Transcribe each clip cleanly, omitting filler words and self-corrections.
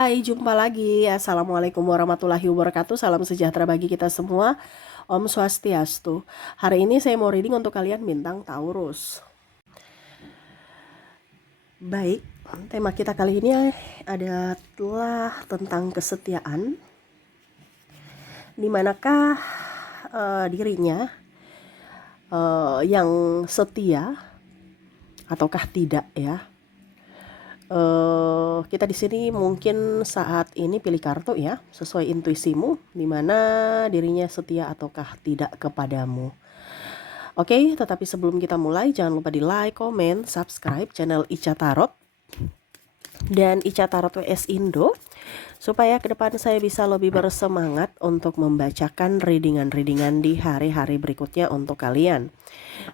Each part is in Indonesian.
Hai, jumpa lagi. Assalamualaikum warahmatullahi wabarakatuh. Salam sejahtera bagi kita semua. Om Swastiastu. Hari ini saya mau reading untuk kalian bintang Taurus. Baik, tema kita kali ini adalah tentang kesetiaan. Dimanakah dirinya yang setia ataukah tidak ya? Kita di sini mungkin saat ini pilih kartu ya, sesuai intuisimu, di mana dirinya setia ataukah tidak kepadamu. Oke, tetapi sebelum kita mulai, jangan lupa di like, komen, subscribe channel Ica Tarot dan Ica Tarot WS Indo, supaya ke depan saya bisa lebih bersemangat untuk membacakan readingan-readingan di hari-hari berikutnya untuk kalian.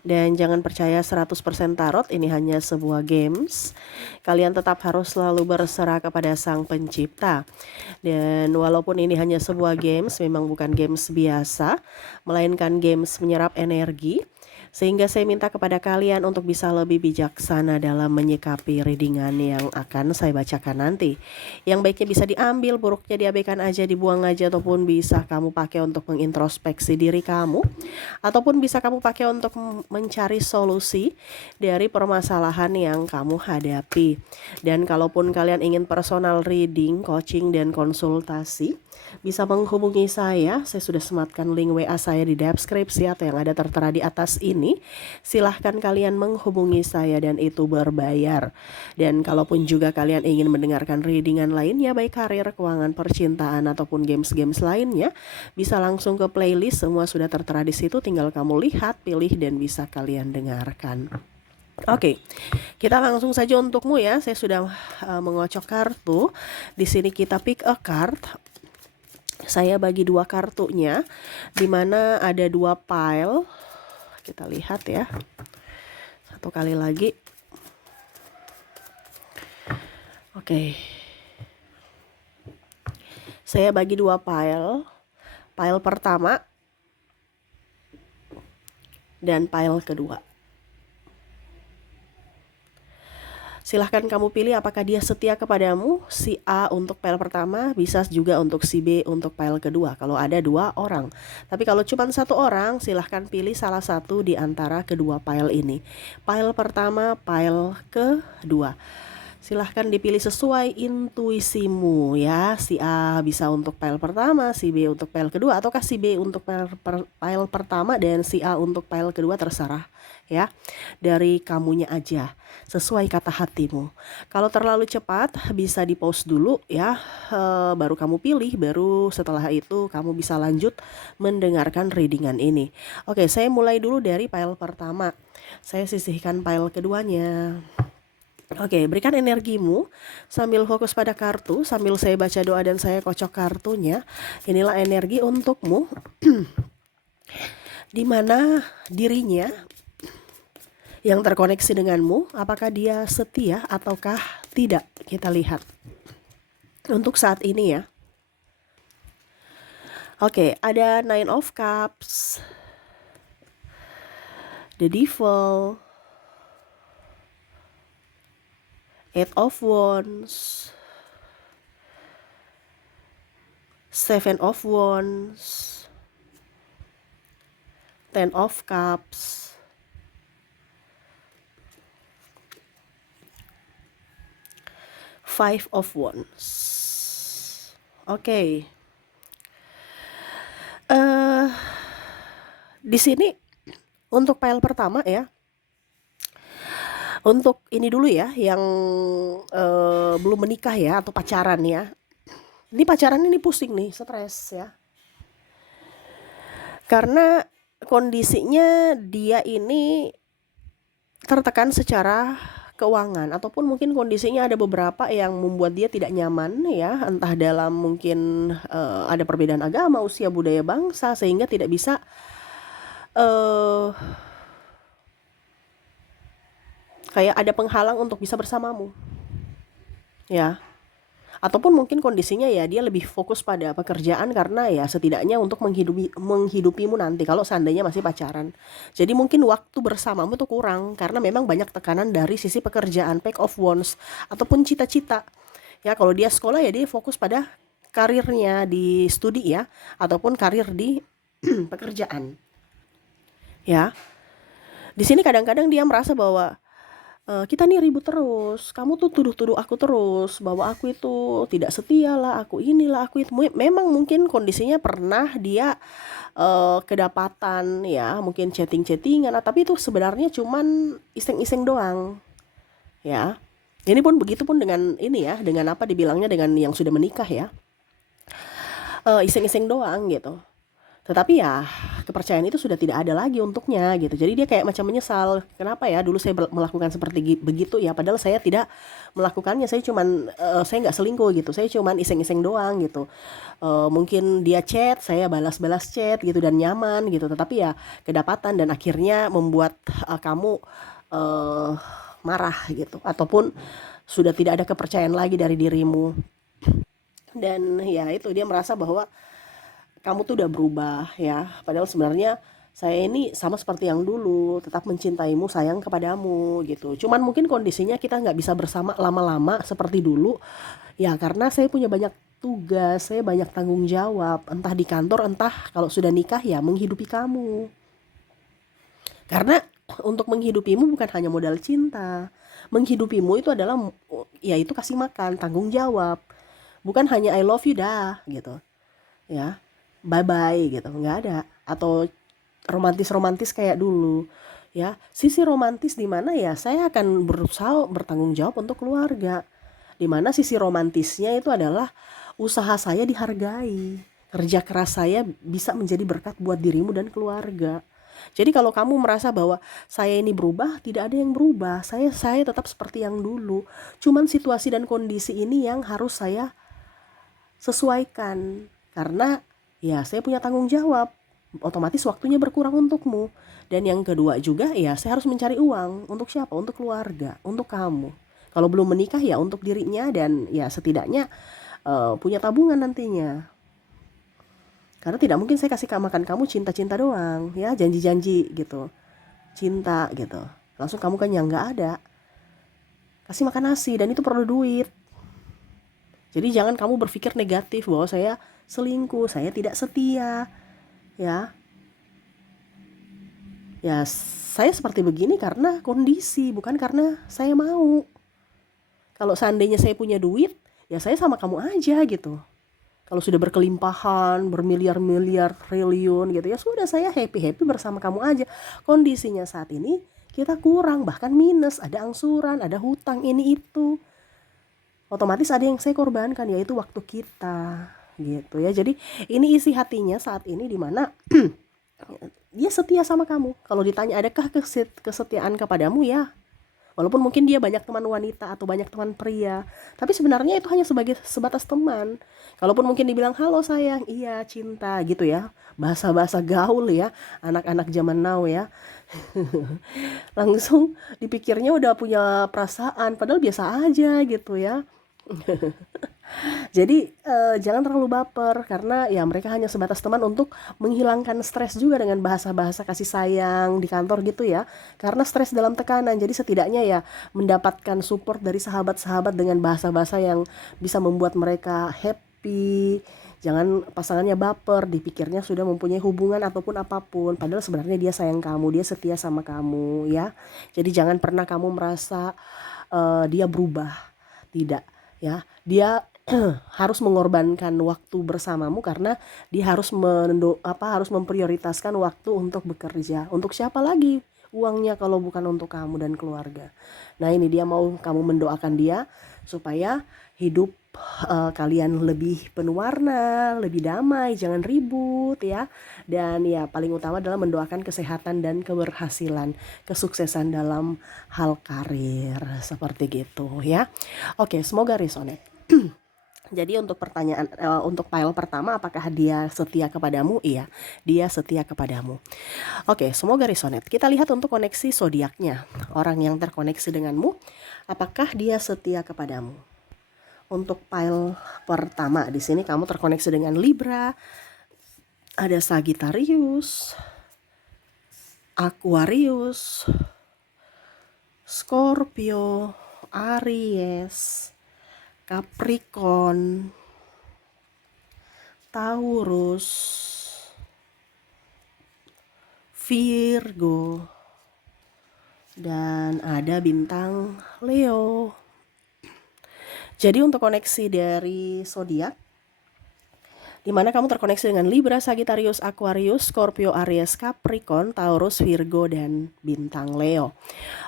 Dan jangan percaya 100% tarot, ini hanya sebuah games. Kalian tetap harus selalu berserah kepada Sang Pencipta. Dan walaupun ini hanya sebuah games, memang bukan games biasa, melainkan games menyerap energi. Sehingga saya minta kepada kalian untuk bisa lebih bijaksana dalam menyikapi readingan yang akan saya bacakan nanti. Yang baiknya bisa diambil, buruknya diabaikan aja, dibuang aja, ataupun bisa kamu pakai untuk mengintrospeksi diri kamu, ataupun bisa kamu pakai untuk mencari solusi dari permasalahan yang kamu hadapi. Dan kalaupun kalian ingin personal reading, coaching, dan konsultasi, bisa menghubungi saya sudah sematkan link WA saya di deskripsi atau yang ada tertera di atas ini. Silahkan kalian menghubungi saya dan itu berbayar. Dan kalaupun juga kalian ingin mendengarkan readingan lainnya, baik karir, keuangan, percintaan, ataupun games-games lainnya, bisa langsung ke playlist, semua sudah tertera di situ, tinggal kamu lihat, pilih, dan bisa kalian dengarkan. Oke, kita langsung saja untukmu ya. Saya sudah mengocok kartu. Di sini kita pick a card. Saya bagi dua kartunya, dimana ada dua pile. Kita lihat ya, satu kali lagi. Oke, saya bagi dua pile. Pile pertama dan pile kedua. Silahkan kamu pilih apakah dia setia kepadamu. Si A untuk pile pertama, bisa juga untuk si B untuk pile kedua kalau ada dua orang. Tapi kalau cuma satu orang, silahkan pilih salah satu di antara kedua pile ini. Pile pertama, pile kedua. Silahkan dipilih sesuai intuisimu ya. Si A bisa untuk pile pertama, si B untuk pile kedua, ataukah si B untuk pile pertama dan si A untuk pile kedua, terserah ya. Dari kamunya aja, sesuai kata hatimu. Kalau terlalu cepat bisa di pause dulu ya, baru kamu pilih, baru setelah itu kamu bisa lanjut mendengarkan readingan ini. Oke, saya mulai dulu dari pile pertama. Saya sisihkan pile keduanya. Oke, berikan energimu sambil fokus pada kartu, sambil saya baca doa dan saya kocok kartunya. Inilah energi untukmu, di mana dirinya yang terkoneksi denganmu, apakah dia setia ataukah tidak? Kita lihat untuk saat ini ya. Oke, ada Nine of Cups, The Devil, Eight of Wands, Seven of Wands, Ten of Cups, Five of Wands. Oke. Di sini untuk pile pertama ya. Untuk ini dulu ya, yang belum menikah ya atau pacaran ya. Ini pacaran ini pusing nih, stres ya. Karena kondisinya dia ini tertekan secara keuangan, ataupun mungkin kondisinya ada beberapa yang membuat dia tidak nyaman ya, entah dalam mungkin ada perbedaan agama, usia, budaya, bangsa, sehingga tidak bisa kayak ada penghalang untuk bisa bersamamu ya. Ataupun mungkin kondisinya ya dia lebih fokus pada pekerjaan, karena ya setidaknya untuk menghidupimu nanti kalau seandainya masih pacaran. Jadi mungkin waktu bersamamu tuh kurang karena memang banyak tekanan dari sisi pekerjaan, pack of wands, ataupun cita-cita Ya, kalau dia sekolah ya dia fokus pada karirnya di studi ya, ataupun karir di pekerjaan. Ya, di sini kadang-kadang dia merasa bahwa kita nih ribut terus, kamu tuh tuduh-tuduh aku terus bahwa aku itu tidak setia lah, aku inilah, aku itu. Memang mungkin kondisinya pernah dia kedapatan ya, mungkin chatting-chattingan, tapi itu sebenarnya cuman iseng-iseng doang, ya. Ini pun begitu pun dengan ini ya, dengan apa dibilangnya, dengan yang sudah menikah ya, iseng-iseng doang gitu. Tetapi ya kepercayaan itu sudah tidak ada lagi untuknya gitu. Jadi dia kayak macam menyesal, kenapa ya dulu saya melakukan seperti begitu ya, padahal saya tidak melakukannya, saya cuman saya nggak selingkuh gitu, saya cuman iseng-iseng doang gitu. Mungkin dia chat, saya balas-balas chat gitu dan nyaman gitu, tetapi ya kedapatan dan akhirnya membuat kamu eh, marah gitu, ataupun sudah tidak ada kepercayaan lagi dari dirimu. Dan ya itu dia merasa bahwa kamu tuh udah berubah ya, padahal sebenarnya saya ini sama seperti yang dulu, tetap mencintaimu, sayang kepadamu gitu. Cuman mungkin kondisinya kita nggak bisa bersama lama-lama seperti dulu ya, karena saya punya banyak tugas, saya banyak tanggung jawab, entah di kantor, entah kalau sudah nikah ya menghidupi kamu. Karena untuk menghidupimu bukan hanya modal cinta, menghidupimu itu adalah ya itu kasih makan, tanggung jawab, bukan hanya I love you dah gitu ya, bye bye gitu, nggak ada. Atau romantis romantis kayak dulu ya, sisi romantis di mana ya saya akan berusaha bertanggung jawab untuk keluarga, di mana sisi romantisnya itu adalah usaha saya dihargai, kerja keras saya bisa menjadi berkat buat dirimu dan keluarga. Jadi kalau kamu merasa bahwa saya ini berubah, tidak ada yang berubah, saya tetap seperti yang dulu, cuman situasi dan kondisi ini yang harus saya sesuaikan, karena ya saya punya tanggung jawab, otomatis waktunya berkurang untukmu. Dan yang kedua juga ya saya harus mencari uang untuk siapa, untuk keluarga, untuk kamu. Kalau belum menikah ya untuk dirinya, dan ya setidaknya punya tabungan nantinya, karena tidak mungkin saya kasih makan kamu cinta-cinta doang ya, janji-janji gitu cinta gitu, langsung kamu kan yang nggak ada. Kasih makan nasi dan itu perlu duit. Jadi jangan kamu berpikir negatif bahwa saya selingkuh, saya tidak setia, ya. Ya, saya seperti begini karena kondisi, bukan karena saya mau. Kalau seandainya saya punya duit, ya saya sama kamu aja gitu. Kalau sudah berkelimpahan, bermiliar-miliar, triliun gitu, ya sudah, saya happy-happy bersama kamu aja. Kondisinya saat ini kita kurang, bahkan minus, ada angsuran, ada hutang ini itu. Otomatis ada yang saya korbankan, yaitu waktu kita gitu ya. Jadi ini isi hatinya saat ini, di mana dia setia sama kamu. Kalau ditanya adakah kesetiaan kepadamu, ya walaupun mungkin dia banyak teman wanita atau banyak teman pria, tapi sebenarnya itu hanya sebagai sebatas teman. Kalaupun mungkin dibilang halo sayang, iya cinta gitu ya, bahasa-bahasa gaul ya, anak-anak zaman now ya, langsung dipikirnya udah punya perasaan, padahal biasa aja gitu ya. Jadi jangan terlalu baper, karena ya mereka hanya sebatas teman untuk menghilangkan stres juga dengan bahasa-bahasa kasih sayang di kantor gitu ya. Karena stres dalam tekanan, jadi setidaknya ya mendapatkan support dari sahabat-sahabat dengan bahasa-bahasa yang bisa membuat mereka happy. Jangan pasangannya baper, dipikirnya sudah mempunyai hubungan ataupun apapun, padahal sebenarnya dia sayang kamu, dia setia sama kamu ya. Jadi jangan pernah kamu merasa dia berubah, tidak ya. Dia harus mengorbankan waktu bersamamu, karena dia harus harus memprioritaskan waktu untuk bekerja. Untuk siapa lagi uangnya kalau bukan untuk kamu dan keluarga. Nah, ini dia mau kamu mendoakan dia supaya hidup kalian lebih penuh warna, lebih damai, jangan ribut ya. Dan ya paling utama adalah mendoakan kesehatan dan keberhasilan, kesuksesan dalam hal karir seperti gitu ya. Oke, semoga resonate. Jadi untuk pertanyaan untuk file pertama, apakah dia setia kepadamu? Iya, dia setia kepadamu. Oke, semoga resonate. Kita lihat untuk koneksi zodiaknya. Orang yang terkoneksi denganmu, apakah dia setia kepadamu? Untuk file pertama di sini kamu terkoneksi dengan Libra, ada Sagittarius, Aquarius, Scorpio, Aries, Capricorn, Taurus, Virgo, dan ada bintang Leo. Jadi untuk koneksi dari zodiak, di mana kamu terkoneksi dengan Libra, Sagittarius, Aquarius, Scorpio, Aries, Capricorn, Taurus, Virgo, dan bintang Leo.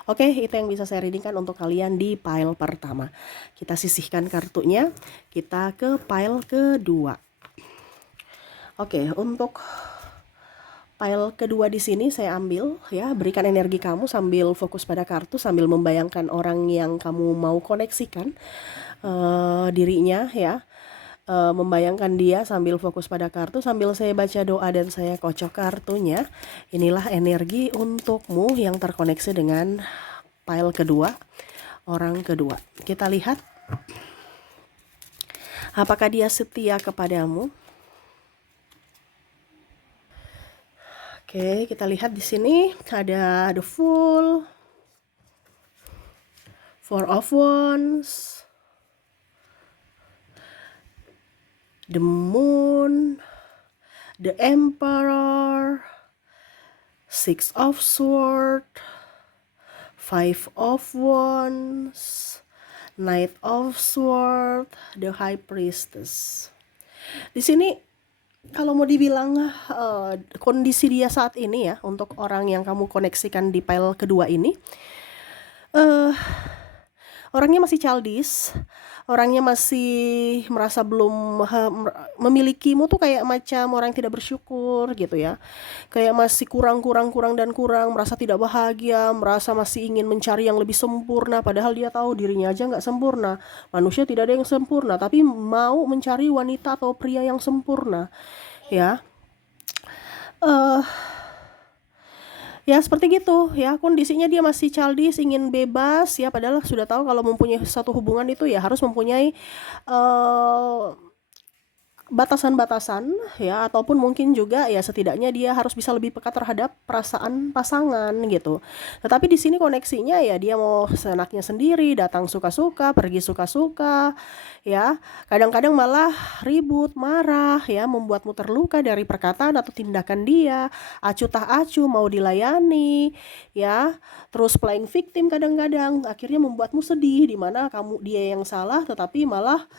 Oke, itu yang bisa saya readingkan untuk kalian di pile pertama. Kita sisihkan kartunya, kita ke pile kedua. Oke, untuk pile kedua di sini saya ambil ya, berikan energi kamu sambil fokus pada kartu, sambil membayangkan orang yang kamu mau koneksikan dirinya ya. Membayangkan dia sambil fokus pada kartu, sambil saya baca doa dan saya kocok kartunya. Inilah energi untukmu yang terkoneksi dengan pile kedua, orang kedua. Kita lihat apakah dia setia kepadamu. Oke, kita lihat di sini ada the Fool, Four of Wands, the Moon, the Emperor, Six of Swords, Five of Wands, Knight of Swords, the High Priestess. Di sini kalau mau dibilang kondisi dia saat ini ya, untuk orang yang kamu koneksikan di pile kedua ini, orangnya masih childish, orangnya masih merasa belum memilikimu tuh kayak macam orang yang tidak bersyukur gitu ya. Kayak masih kurang, merasa tidak bahagia, merasa masih ingin mencari yang lebih sempurna, padahal dia tahu dirinya aja nggak sempurna. Manusia tidak ada yang sempurna, tapi mau mencari wanita atau pria yang sempurna ya. Ya seperti gitu ya, kondisinya dia masih childish, ingin bebas ya, padahal sudah tahu kalau mempunyai satu hubungan itu ya harus mempunyai batasan-batasan ya, ataupun mungkin juga ya setidaknya dia harus bisa lebih peka terhadap perasaan pasangan gitu. Tetapi di sini koneksinya ya dia mau seenaknya sendiri, datang suka-suka, pergi suka-suka ya. Kadang-kadang malah ribut, marah ya, membuatmu terluka dari perkataan atau tindakan dia, acuh tak acuh, mau dilayani ya. Terus playing victim kadang-kadang akhirnya membuatmu sedih, di mana dia yang salah tetapi malah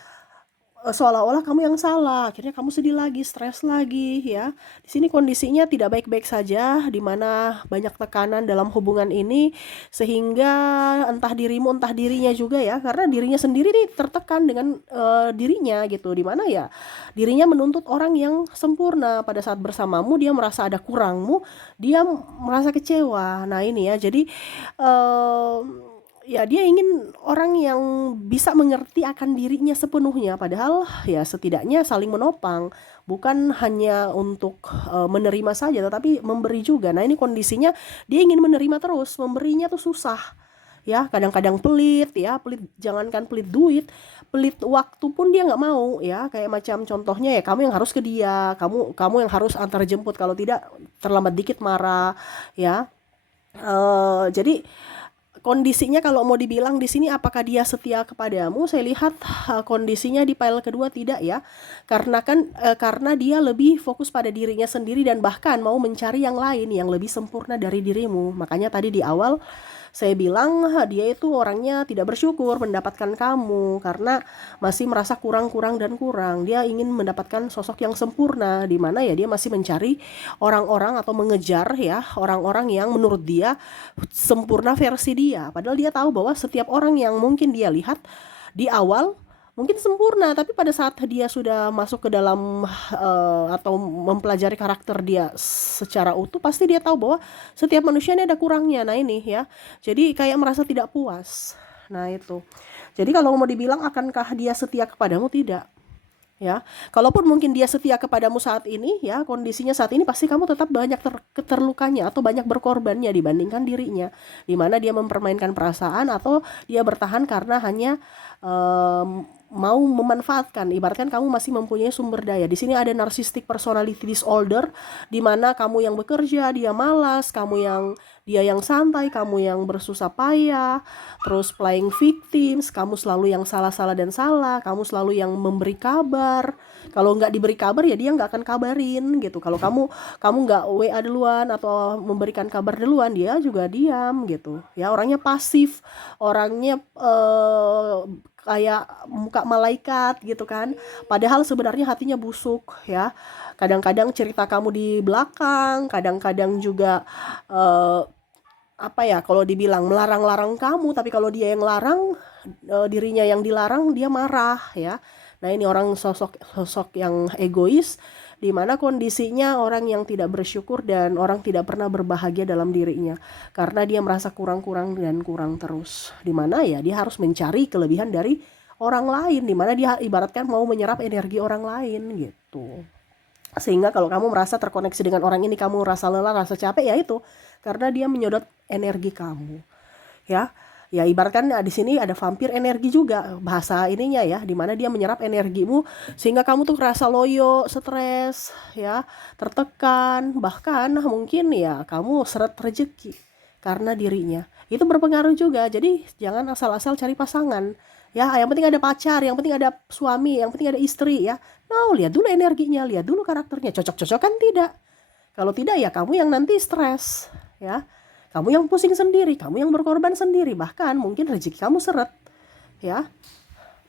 seolah-olah kamu yang salah, akhirnya kamu sedih lagi, stres lagi ya. Di sini kondisinya tidak baik-baik saja, di mana banyak tekanan dalam hubungan ini, sehingga entah dirimu entah dirinya juga ya, karena dirinya sendiri nih tertekan dengan dirinya gitu, di mana ya dirinya menuntut orang yang sempurna, pada saat bersamamu dia merasa ada kurangmu, dia merasa kecewa. Nah ini ya, jadi ya dia ingin orang yang bisa mengerti akan dirinya sepenuhnya, padahal ya setidaknya saling menopang, bukan hanya untuk menerima saja tetapi memberi juga. Nah ini kondisinya dia ingin menerima terus, memberinya tuh susah ya, kadang-kadang pelit ya, jangankan pelit duit, pelit waktu pun dia nggak mau ya. Kayak macam contohnya ya, kamu yang harus ke dia, kamu yang harus antar jemput, kalau tidak terlambat dikit marah ya. Jadi kondisinya kalau mau dibilang di sini apakah dia setia kepadamu, saya lihat kondisinya di pile kedua tidak ya. Karena dia lebih fokus pada dirinya sendiri dan bahkan mau mencari yang lain yang lebih sempurna dari dirimu. Makanya tadi di awal saya bilang dia itu orangnya tidak bersyukur mendapatkan kamu karena masih merasa kurang. Dia ingin mendapatkan sosok yang sempurna, di mana ya dia masih mencari orang-orang atau mengejar ya orang-orang yang menurut dia sempurna versi dia. Padahal dia tahu bahwa setiap orang yang mungkin dia lihat di awal mungkin sempurna, tapi pada saat dia sudah masuk ke dalam atau mempelajari karakter dia secara utuh, pasti dia tahu bahwa setiap manusia ini ada kurangnya. Nah ini ya, jadi kayak merasa tidak puas. Nah itu, jadi kalau mau dibilang akankah dia setia kepadamu, tidak ya. Kalaupun mungkin dia setia kepadamu saat ini ya, kondisinya saat ini pasti kamu tetap banyak terlukanya atau banyak berkorbannya dibandingkan dirinya, dimana dia mempermainkan perasaan atau dia bertahan karena hanya mau memanfaatkan. Ibaratkan kamu masih mempunyai sumber daya. Di sini ada narcissistic personality disorder, di mana kamu yang bekerja, dia malas, dia yang santai, kamu yang bersusah payah, terus playing victims, kamu selalu yang salah-salah dan salah, kamu selalu yang memberi kabar. Kalau nggak diberi kabar ya dia nggak akan kabarin gitu. Kalau kamu nggak WA duluan atau memberikan kabar duluan, dia juga diam gitu. Ya, orangnya pasif, orangnya kayak muka malaikat gitu kan, padahal sebenarnya hatinya busuk ya. Kadang-kadang cerita kamu di belakang, kadang-kadang juga apa ya, kalau dibilang melarang-larang kamu, tapi kalau dia yang larang, dirinya yang dilarang, dia marah ya. Nah, ini orang sosok yang egois, di mana kondisinya orang yang tidak bersyukur dan orang tidak pernah berbahagia dalam dirinya, karena dia merasa kurang-kurang dan kurang terus, di mana ya dia harus mencari kelebihan dari orang lain, di mana dia ibaratkan mau menyerap energi orang lain gitu. Sehingga kalau kamu merasa terkoneksi dengan orang ini, kamu rasa lelah, rasa capek, ya itu karena dia menyedot energi kamu ya. Ya, ibaratkan di sini ada vampir energi juga bahasa ininya ya, dimana dia menyerap energimu sehingga kamu tuh kerasa loyo, stres ya, tertekan, bahkan mungkin ya kamu seret rezeki karena dirinya. Itu berpengaruh juga. Jadi jangan asal-asal cari pasangan ya, yang penting ada pacar, yang penting ada suami, yang penting ada istri ya. No, lihat dulu energinya, lihat dulu karakternya, cocok-cocok kan tidak. Kalau tidak ya kamu yang nanti stres ya. Kamu yang pusing sendiri, kamu yang berkorban sendiri, bahkan mungkin rezeki kamu seret ya.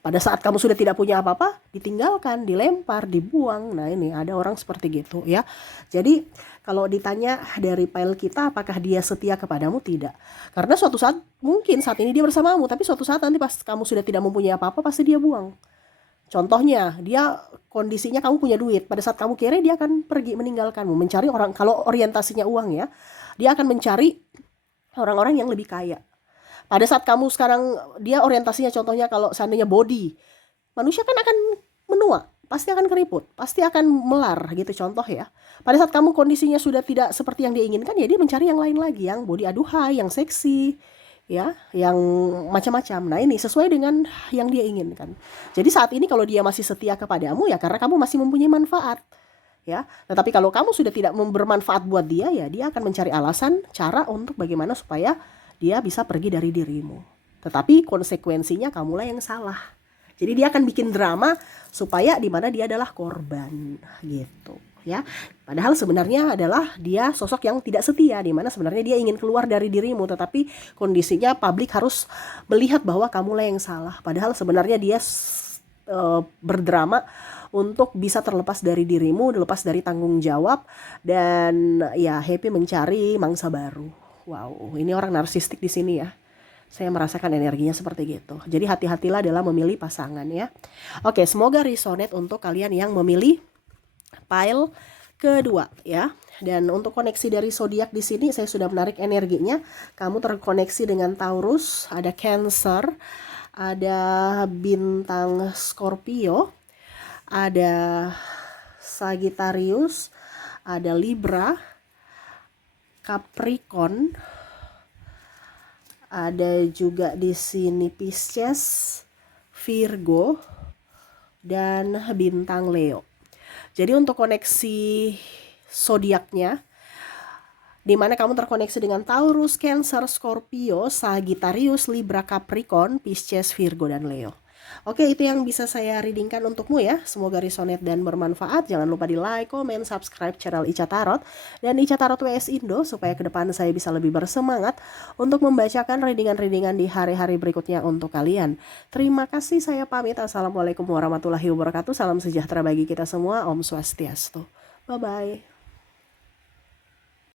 Pada saat kamu sudah tidak punya apa-apa, ditinggalkan, dilempar, dibuang. Nah, ini ada orang seperti gitu ya. Jadi kalau ditanya dari pile kita apakah dia setia kepadamu, tidak. Karena suatu saat, mungkin saat ini dia bersamamu, tapi suatu saat nanti pas kamu sudah tidak mempunyai apa-apa, pasti dia buang. Contohnya, dia kondisinya kamu punya duit, pada saat kamu kere dia akan pergi meninggalkanmu, mencari orang, kalau orientasinya uang ya, dia akan mencari orang-orang yang lebih kaya. Pada saat kamu sekarang, dia orientasinya contohnya kalau seandainya body, manusia kan akan menua, pasti akan keriput, pasti akan melar gitu contoh ya. Pada saat kamu kondisinya sudah tidak seperti yang dia inginkan, ya dia mencari yang lain lagi, yang body aduhai, yang seksi ya, yang macam-macam. Nah, ini sesuai dengan yang dia inginkan. Jadi saat ini kalau dia masih setia kepadamu ya karena kamu masih mempunyai manfaat ya. Tetapi kalau kamu sudah tidak bermanfaat buat dia, ya dia akan mencari alasan, cara untuk bagaimana supaya dia bisa pergi dari dirimu. Tetapi konsekuensinya kamulah yang salah. Jadi dia akan bikin drama supaya di mana dia adalah korban gitu ya. Padahal sebenarnya adalah dia sosok yang tidak setia, di mana sebenarnya dia ingin keluar dari dirimu, tetapi kondisinya publik harus melihat bahwa kamulah yang salah. Padahal sebenarnya dia berdrama untuk bisa terlepas dari dirimu, lepas dari tanggung jawab, dan ya happy mencari mangsa baru. Wow, ini orang narsistik di sini ya. Saya merasakan energinya seperti gitu. Jadi hati-hatilah dalam memilih pasangan ya. Oke, semoga resonate untuk kalian yang memilih pile kedua ya. Dan untuk koneksi dari zodiak di sini saya sudah menarik energinya. Kamu terkoneksi dengan Taurus, ada Cancer, ada bintang Scorpio, ada Sagittarius, ada Libra, Capricorn, ada juga di sini Pisces, Virgo, dan bintang Leo. Jadi untuk koneksi zodiaknya, di mana kamu terkoneksi dengan Taurus, Cancer, Scorpio, Sagittarius, Libra, Capricorn, Pisces, Virgo, dan Leo. Oke, itu yang bisa saya readingkan untukmu ya. Semoga resonate dan bermanfaat. Jangan lupa di like, comment, subscribe channel Ica Tarot dan Ica Tarot WS Indo supaya ke depan saya bisa lebih bersemangat untuk membacakan readingan-readingan di hari-hari berikutnya untuk kalian. Terima kasih, saya pamit. Assalamualaikum warahmatullahi wabarakatuh. Salam sejahtera bagi kita semua. Om Swastiastu. Bye-bye.